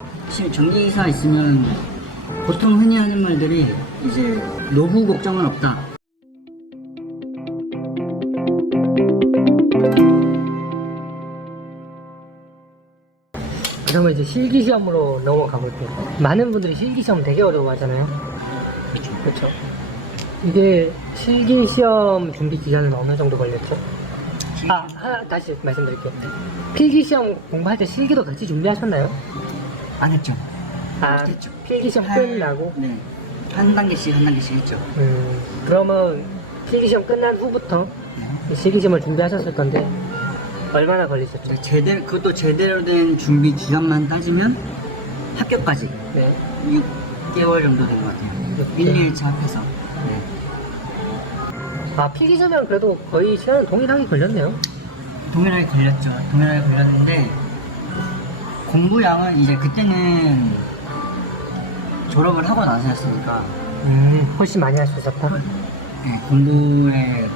사실 전기이사 있으면 보통 흔히 하는 말들이 이제 노후 걱정은 없다. 그러면 이제 실기시험으로 넘어가 볼게요. 많은 분들이 실기시험 되게 어려워하잖아요. 그렇죠. 이게 실기시험 준비 기간은 어느 정도 걸렸죠? 다시 말씀드릴게요. 필기시험 공부할 때 실기도 같이 준비하셨나요? 안 했죠? 했죠. 필기시험 끝나고? 네. 한 단계씩 했죠. 그러면 필기시험 끝난 후부터 실기시험을 준비하셨을 건데 얼마나 걸리셨죠? 그것도 제대로 된 준비 기간만 따지면 합격까지 네. 6개월 정도 된 것 같아요. 1, 2일차 합해서. 네. 필기시험이랑 그래도 거의 시간은 동일하게 걸렸네요. 동일하게 걸렸는데 공부량은 이제 그때는 졸업을 하고 나서였으니까 훨씬 많이 할 수 있었다. 네, 공부의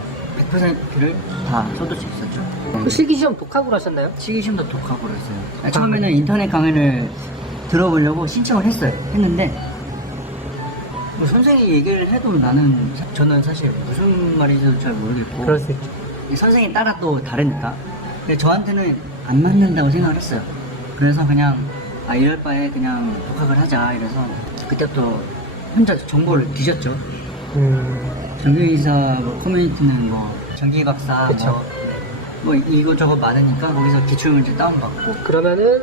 100%를 다 쏟을 수 있었죠. 실기시험 독학으로 하셨나요? 실기시험도 독학으로 했어요. 처음에는 인터넷 강의를 들어보려고 신청을 했는데 뭐 선생님이 얘기를 해도 저는 사실 무슨 말인지도 잘 모르겠고 그럴 수 있죠. 이 선생님 따라 또 다르니까 근데 저한테는 안 맞는다고 생각을 했어요. 그래서 그냥 이럴 바에 그냥 독학을 하자 이래서 그때부터 혼자 정보를 뒤졌죠. 전기이사 뭐 커뮤니티는 뭐 전기박사 뭐 이것저것 많으니까 거기서 기출문제 다운받고 그러면은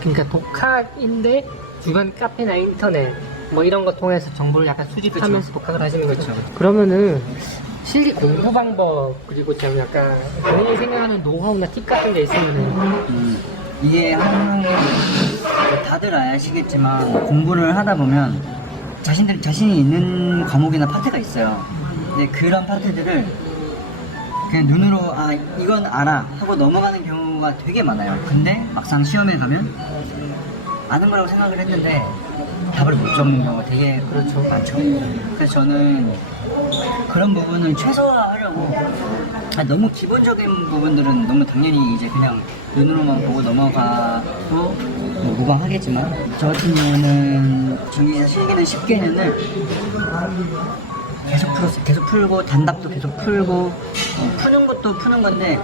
그러니까 독학인데 주변 카페나 인터넷 뭐 이런 거 통해서 정보를 약간 수집하면서 독학을 하시는 거죠. 그러면은 실기 공부 방법 그리고 좀 약간 본인이 생각하는 노하우나 팁 같은 게 있으면은 이게 항상 다들 아시겠지만 공부를 하다 보면 자신이 있는 과목이나 파트가 있어요. 근데 그런 파트들을 그냥 눈으로 이건 알아 하고 넘어가는 경우가 되게 많아요. 근데 막상 시험에 가면 아는 거라고 생각을 했는데 답을 못 적는 경우가 되게 많죠. 그래서 저는 그런 부분을 최소화하려고 너무 기본적인 부분들은 너무 당연히 이제 그냥 눈으로만 보고 넘어가도 뭐 무방하겠지만 저 같은 경우는 전기이사 실기는 10개년을 계속 풀고 단답도 계속 풀고 푸는 것도 푸는 건데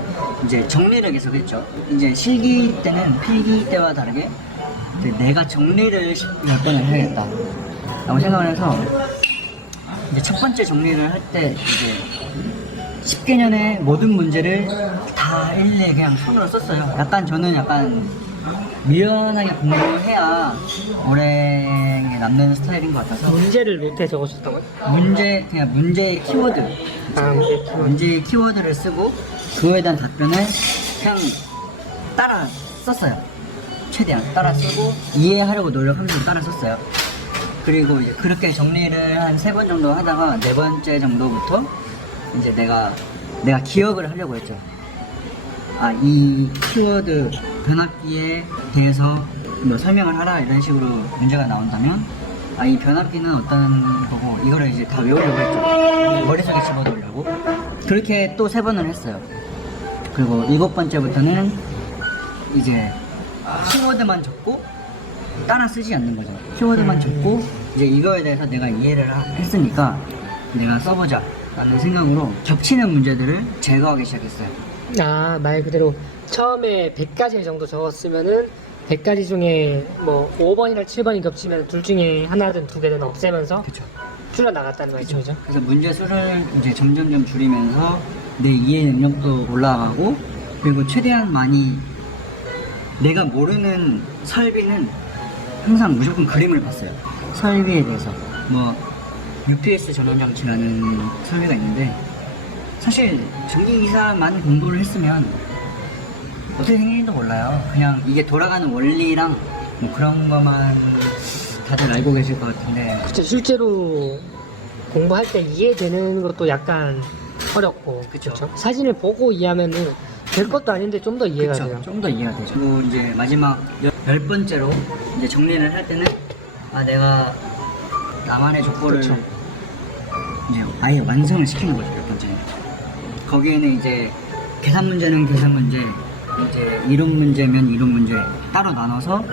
이제 정리를 계속 했죠. 이제 실기 때는 필기 때와 다르게 내가 정리를 10번을 해야겠다 라고 생각을 해서 이제 첫 번째 정리를 할 때 이제 10개년의 모든 문제를 다 일일이 그냥 손으로 썼어요. 저는 약간 미련하게 공부해야 오래 남는 스타일인 것 같아서 문제를 노트에 적으셨다고요? 문제의 키워드 문제의 키워드를 쓰고 그거에 대한 답변을 그냥 따라 썼어요. 최대한 따라 쓰고 이해하려고 노력하면서 따라 썼어요. 그리고 이제 그렇게 정리를 한 3번 정도 하다가 4번째 정도부터 이제 내가 기억을 하려고 했죠. 이 키워드 변압기에 대해서 뭐 설명을 하라 이런 식으로 문제가 나온다면 이 변압기는 어떤 거고 이거를 이제 다 외우려고 했죠. 머릿속에 집어넣으려고 그렇게 또 3번을 했어요. 그리고 7번째부터는 이제 키워드만 적고 따라 쓰지 않는 거죠. 키워드만 적고 이제 이거에 대해서 내가 이해를 했으니까 내가 써보자 라는 생각으로 겹치는 문제들을 제거하기 시작했어요. 말 그대로 처음에 100가지 정도 적었으면은 100가지 중에 뭐 5번이나 7번이 겹치면 둘 중에 하나든 두 개든 없애면서 줄여나갔다는 말씀이죠. 그래서 문제 수를 이제 점점 줄이면서 내 이해 능력도 올라가고 그리고 최대한 많이 내가 모르는 설비는 항상 무조건 그림을 봤어요. 설비에 대해서 뭐 UPS 전원장치라는 설비가 있는데 사실 전기이사만 공부를 했으면 어떻게 생기는지도 몰라요. 그냥 이게 돌아가는 원리랑 뭐 그런 것만 다들 알고 계실 것 같은데 그쵸, 실제로 공부할 때 이해되는 것도 약간 어렵고 그쵸. 사진을 보고 이해하면은 될 것도 아닌데 좀 더 이해가 돼요. 좀 더 이해가 되죠. 그리고 이제 마지막 10번째로 이제 정리를 할 때는 내가 나만의 족보를 이제 아예 완성을 시키는 거죠. 10번째는 거기에는 이제 계산 문제는 계산 문제, 이제 이론 문제면 이론 문제 따로 나눠서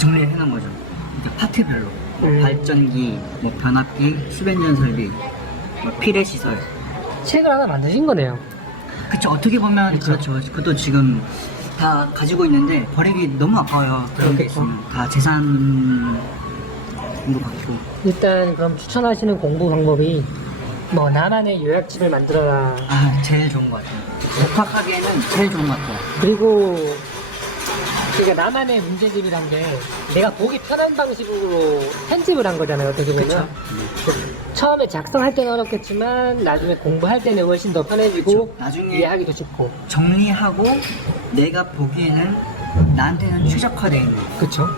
정리를 해놓은 거죠. 이제 파트별로 뭐 발전기, 뭐 변압기, 수변전 설비, 뭐 피레 시설. 책을 하나 만드신 거네요. 그쵸, 어떻게 보면 그쵸. 그렇죠. 그것도 지금 다 가지고 있는데 버리기 너무 아까워요. 그런 게 그렇겠죠. 있으면 다 재산으로 받고. 일단 그럼 추천하시는 공부 방법이 뭐 나만의 요약집을 만들어라. 아, 제일 좋은 것 같아요. 독학하기에는 제일 좋은 것 같아요. 그리고 그러니까 나만의 문제집이란 게 내가 보기 편한 방식으로 편집을 한 거잖아요. 어떻게 보면 처음에 작성할 때는 어렵겠지만 나중에 공부할 때는 훨씬 더 편해지고 그쵸. 나중에 이해하기도 쉽고. 정리하고 내가 보기에는 나한테는 최적화되어 있는. 그쵸?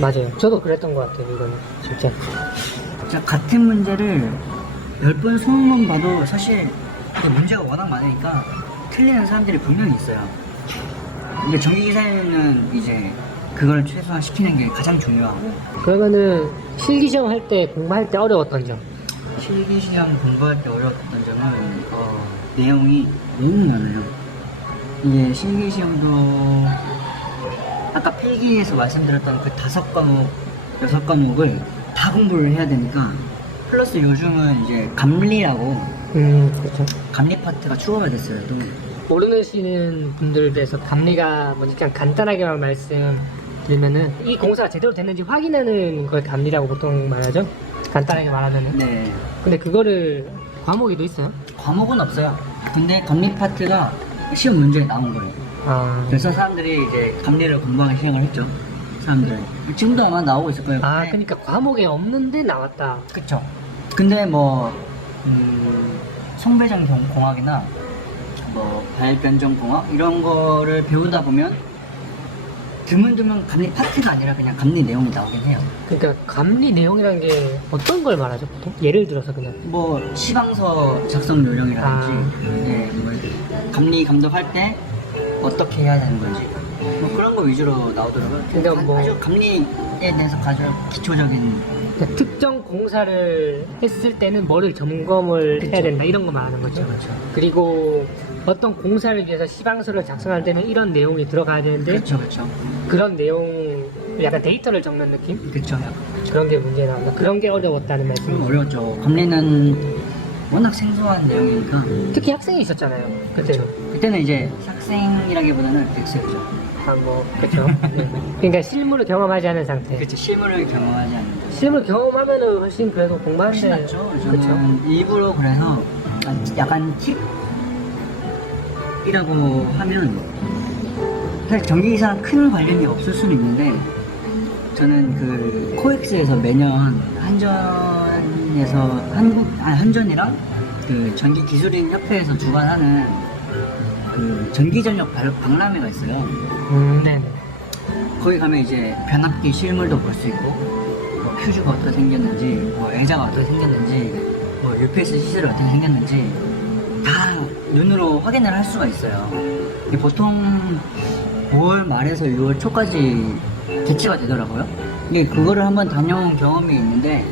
맞아요. 저도 그랬던 것 같아요. 이거는 진짜. 진짜 같은 문제를 10번, 20번 봐도 사실 이게 문제가 워낙 많으니까 틀리는 사람들이 분명히 있어요. 근데 전기기사님은 이제 그걸 최소화시키는 게 가장 중요하고. 그러면은 실기시험 할 때 공부할 때 어려웠던 점. 실기시험 공부할 때 어려웠던 점은 내용이 너무 많아요. 이게 실기시험도 아까 필기에서 말씀드렸던 그 5과목, 6과목을 다 공부를 해야 되니까 플러스 요즘은 이제 감리라고 그렇죠. 감리 파트가 추가가 됐어요. 또 모르시는 분들을 위해서 감리가 뭔지 그냥 간단하게만 말씀드리면은 이 공사가 제대로 됐는지 확인하는 걸 감리라고 보통 말하죠. 간단하게 말하면은. 네, 근데 그거를 과목에도 있어요? 과목은 없어요. 근데 감리 파트가 시험 문제에 나온 거예요. 아, 그래서 사람들이 이제 감리를 공부하기 시작을 했죠. 사람들 지금도 아마 나오고 있을 거예요. 아 근데 그러니까 과목에 없는데 나왔다. 그쵸. 근데 뭐 성배정 공학이나 뭐 발변정 공학 이런 거를 배우다 보면 드문드문 감리 파트가 아니라 그냥 감리 내용이 나오긴 해요. 그러니까 감리 내용이라는 게 어떤 걸 말하죠 보통? 예를 들어서 그냥. 뭐 시방서 작성 요령이라든지 네, 뭐 감리 감독할 때 어떻게 해야 되는 건지 뭐 그런 거 위주로 나오더라고요. 그러니까 뭐- 아주 감리에 대해서 가장 기초적인. 그러니까 특정 공사를 했을 때는 뭐를 점검을 그쵸. 해야 된다 이런 거 말하는 거죠. 그렇죠. 그리고 어떤 공사를 위해서 시방서를 작성할 때는 이런 내용이 들어가야 되는데 그렇죠, 그렇죠, 그런 내용 약간 데이터를 적는 느낌? 그렇죠. 그런 게 문제 나온다. 그런 게 어려웠다는 말씀. 좀 어려웠죠. 감리는 워낙 생소한 내용이니까. 특히 학생이 있었잖아요. 그때는. 그때는 이제 학생이라기보다는 백수였죠. 뭐 그렇죠. 네. 그러니까 실무를 경험하지 않은 상태. 그치, 실물을 경험하지 않는 거죠. 실무 경험하면은 훨씬 그래도 훨씬 공부하는데 낫죠. 그렇죠. 저는 일부러 그래서 약간 팁이라고 하면 사실 전기기사랑 큰 관련이 없을 수는 있는데 저는 그 코엑스에서 매년 한전이랑 그 전기기술인 협회에서 주관하는 그 전기전력 박람회가 있어요. 네. 거기 가면 이제 변압기 실물도 볼 수 있고 뭐 퓨즈가 어떻게 생겼는지 뭐 애자가 어떻게 생겼는지 뭐 UPS 시설이 어떻게 생겼는지 다 눈으로 확인을 할 수가 있어요. 근데 보통 5월 말에서 6월 초까지 개최가 되더라고요. 근데 그거를 한번 다녀온 경험이 있는데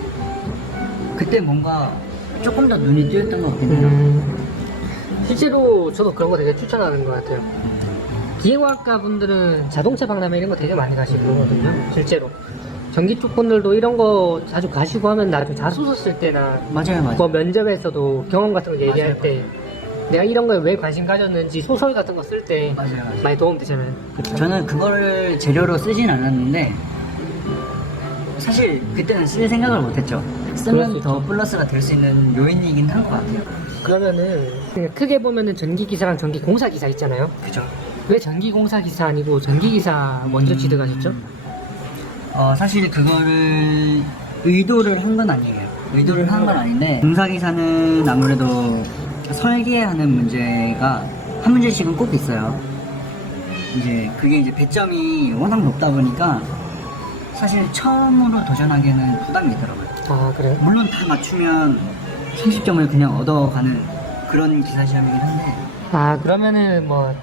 그때 뭔가 조금 더 눈이 띄었던 것 같긴 해요. 실제로 저도 그런 거 되게 추천하는 것 같아요. 기계과학과 분들은 자동차 박람회 이런 거 되게 많이 가시고 그러거든요. 실제로. 전기 쪽 분들도 이런 거 자주 가시고 하면 나중에 자소서 쓸 때나 맞아요, 맞아요. 뭐 면접에서도 경험 같은 거 얘기할 맞아요, 때 내가 이런 거에 왜 관심 가졌는지 소설 같은 거 쓸 때 맞아요, 맞아요. 많이 도움 되잖아요. 그쵸? 저는 그거를 재료로 쓰진 않았는데 사실 그때는 쓸 생각을 못했죠. 그럴 수 쓰면 있죠. 더 플러스가 될 수 있는 요인이긴 한 것 같아요. 그러면은 그냥 크게 보면은 전기기사랑 전기공사기사 있잖아요. 그죠? 왜 전기공사기사 아니고 전기기사 먼저 취득하셨죠? 사실 그거를 의도를 한 건 아니에요. 의도를 한 건 아닌데 공사기사는 아무래도 설계하는 문제가 한 문제씩은 꼭 있어요. 이제 그게 이제 배점이 워낙 높다 보니까 사실 처음으로 도전하기에는 부담이 되더라고요. 아 그래요? 물론 다 맞추면 30점을 그냥 얻어가는 그런 기사 시험이긴 한데 아 그러면은 뭐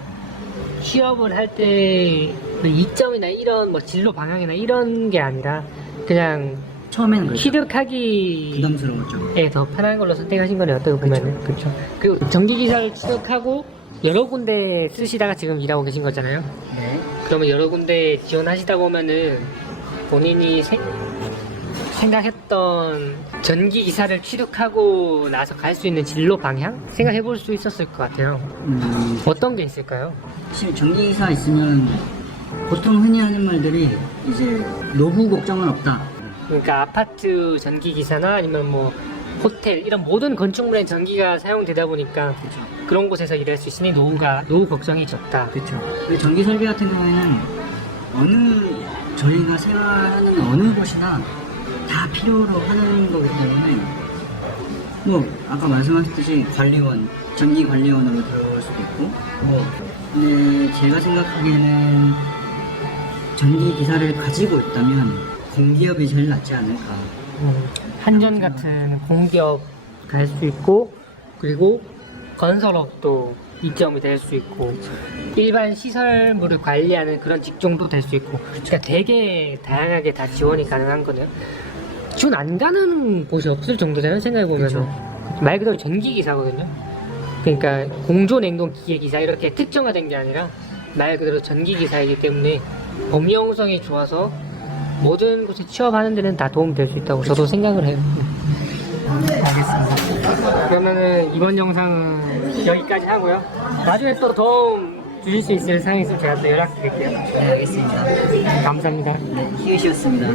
취업을 할 때 이점이나 이런 뭐 진로 방향이나 이런 게 아니라 그냥 처음에는 그렇죠. 취득하기에 부담스러웠죠. 더 편한 걸로 선택하신 거네요. 어떻게 보면은 그렇죠. 그 전기기사를 취득하고 여러 군데 쓰시다가 지금 일하고 계신 거잖아요. 네. 그러면 여러 군데 지원하시다 보면은 본인이 생각했던 전기 기사를 취득하고 나서 갈 수 있는 진로 방향 생각해 볼 수 있었을 것 같아요. 어떤 게 있을까요? 사실 전기기사 있으면 보통 흔히 하는 말들이 이제 노후 걱정은 없다. 그러니까 아파트 전기 기사나 아니면 뭐 호텔 이런 모든 건축물에 전기가 사용되다 보니까 그렇죠. 그런 곳에서 일할 수 있으니 노후 걱정이 적다. 그렇죠. 전기 설비 같은 경우에는 저희가 생활하는 어느 곳이나 다 필요로 하는 거기 때문에 뭐 아까 말씀하셨듯이 전기 관리원으로 들어올 수도 있고 근데 제가 생각하기에는 전기 기사를 가지고 있다면 공기업이 제일 낫지 않을까. 한전 같은 공기업 갈 수 있고 그리고 건설업도 이점이 될 수 있고 일반 시설물을 관리하는 그런 직종도 될 수 있고 그러니까 되게 다양하게 다 지원이 가능한 거네요. 지원 안 가는 곳이 없을 정도잖아요. 생각해보면 말 그대로 전기기사거든요. 그러니까 공조냉동기계기사 이렇게 특정화된 게 아니라 말 그대로 전기기사이기 때문에 범용성이 좋아서 모든 곳에 취업하는 데는 다 도움이 될 수 있다고 저도 생각을 해요. 알겠습니다. 그러면은 이번 영상은 여기까지 하고요. 나중에 또 도움 주실 수 있을 사항이 있으면 제가 또 연락드릴게요. 네, 알겠습니다. 감사합니다. 네, 희우씨였습니다.